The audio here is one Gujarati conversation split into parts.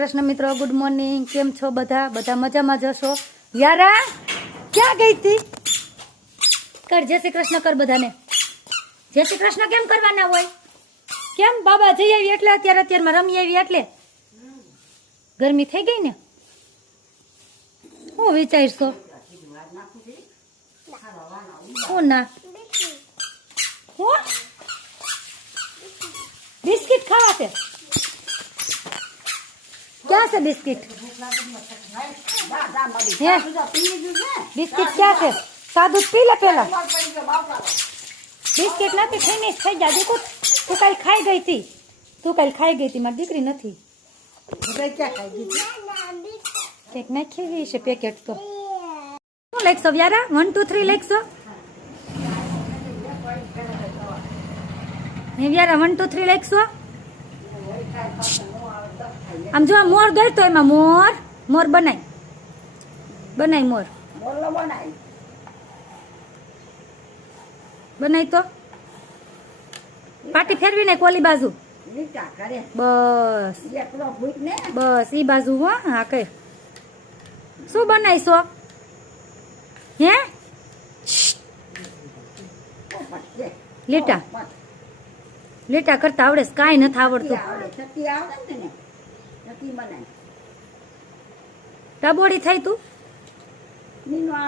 કૃષ્ણ મિત્રો, ગુડ મોર્નિંગ. કેમ છો બધા? બધા મજામાં જશો? યારા ક્યાં ગઈ હતી? કર જય શ્રી કૃષ્ણ કર બધાને. જય શ્રી કૃષ્ણ કેમ કરવાના હોય? કેમ બાબા જઈ આવી એટલે અત્યારમાં રમી આવી એટલે ગરમી થઈ ગઈ ને? શું વિચારશો? શું ના શું બિસ્કિટ ખાવા છે? क्या से बिस्किट बिस्किट क्या से? सादू पी ले पेला बिस्किट नहीं फिनिश થઈ જા. देखो તું કાલ ખાઈ ગઈ હતી, તું કાલ ખાઈ ગઈ હતી. મારી દીકરી નથી. ક્યાં ખાઈ ગઈ હતી? કેક નાખી ગઈ છે પેકેટ. તો શું લખશો યારા? 1 2 3 લખશો ને યારા? 1 2 3 લખશો. આમ જો મોર ગયો તો એમાં મોર મોર બનાય મોર બનાય તો પાટી ફેરવી ને કોલી બાજુ બસ બસ ઈ બાજુ. હો હા કઈ શું બનાવીશો? હે લીટા લીટા કરતા આવડે? કાંઈ નથી આવડતું. ટબોડી થઈ તું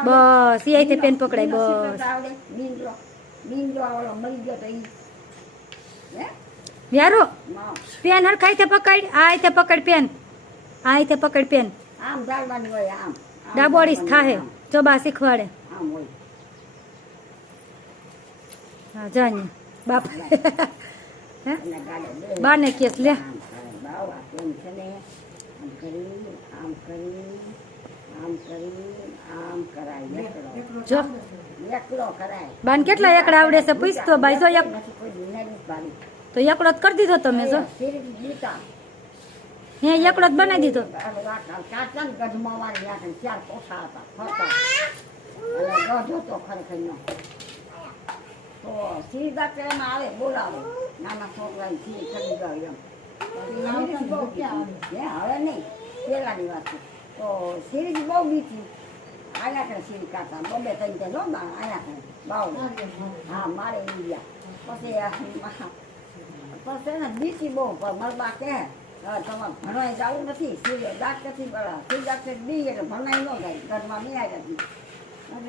બસ એ આઈતે પેન પકડાય. બસ યારો પેન હરખાઈ તે પકડ. આ આઈતે પકડ પેન. આ આઈતે પકડ પેન. ડાબોડી થાહે જો બા શીખવાડે. હા જાને બાપ બાને કેસ લે. જો બાન કેટલા એકડા આવડે છે પૂછતો ભાઈ. જો એક તો એકડો જ કરી દીધો તમે. જો હે એકડો જ બનાવી દીધો. હવે નહીં પેલાની વાત છે. તો સિરીજ બહુ બીતી આયા કરે. સિરી કાઢતા બબે થઈ જાય. જો આયા કરે બાવ. હા મારે ઇન્ડિયા પછી ને બીતી બહુ. પણ મરબા કે તમારે ભણવાઈ જવું નથી. સિરી દાંત નથી બળા. સિરી દાંત બી એટલે ભણાઈ ન જાય. ઘરમાં નહીં આવ્યા નથી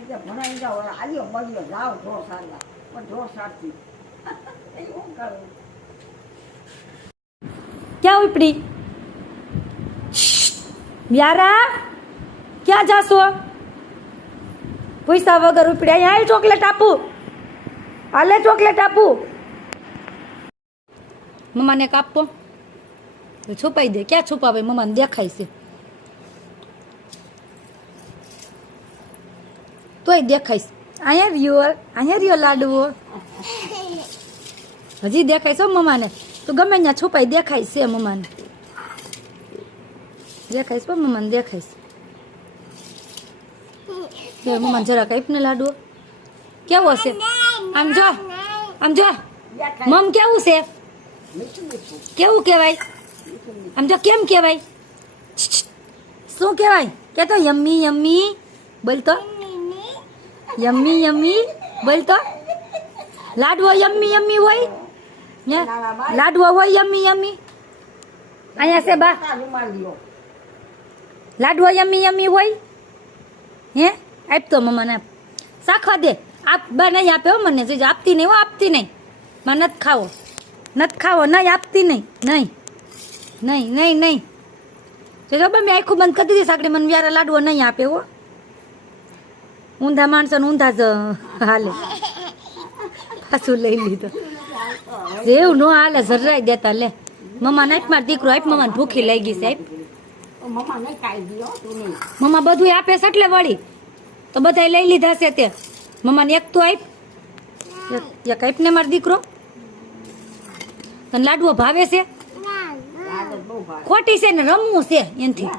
એટલે ભણાઈ જાઓ. આવ્યો મળ્યો જાઓ ઢોર સારવા. પણ ઢોર સારતી એવું કરું. ક્યાં ઉપડી યારા? ક્યાં જાશો? પૈસા વગર ઉપડ્યા. અહીંયા હાલ ચોકલેટ આપું. હાલે ચોકલેટ આપું. મમ્માને કાપતો છુપાઈ દે. ક્યાં છુપાવે? મમ્માને દેખાય છે તોય દેખાય છે. અહીંયા રહ્યો લાડવો. હજી દેખાય છે મમ્માને. તો ગમે ત્યાં છુપાઈ દેખાય છે મમ્માને. દેખાય છે મમ્માને દેખાય છે. મમ્માને જરા કાંઈ ને લાડવો કેવો છે? આમ જો આમ જો મમ કેવું છે? કેવું કહેવાય? આમ જો કેમ કહેવાય? શું કહેવાય? કે તો યમ્મી યમ્મી બોલતો. યમ્મી યમ્મી બોલતો. લાડવો યમ્મી યમ્મી હોય. લાડવો હોય યમ્મી યમ્મી. અહીંયા છે બા લાડવો યમ્મી યમ્મી હોય. હે આપતો મમ્માને શાખવા દે. આપ બા નહીં આપે હો મને. જોજો આપતી નહીં હો. આપતી નહીં. માં નથી ખાવો. નથી ખાવો. નહીં આપતી નહીં. નહીં નહીં નહીં નહીં. જોજો બા મેં આખું બંધ કરી દીધી સાંકડી. મને વ્યારે લાડવો નહીં આપે હો. ઊંધા માણસો ને ઊંધા જ હાલે. પાછું લઈ લીધો. એવું નો હાલે. જરાય દેતા લે. મમ્મા નાખ માર દીકરો આપ. મમ્માને ભૂખી લઈ ગઈ છે આપ. મમ્મા બધું આપે છે એટલે વળી તો બધા લઈ લીધા છે તે. મમ્માને એક તો આપ. એક આપ ને મારો દીકરો. તને લાડવો ભાવે છે? ખોટી છે ને રમવું છે એનથી.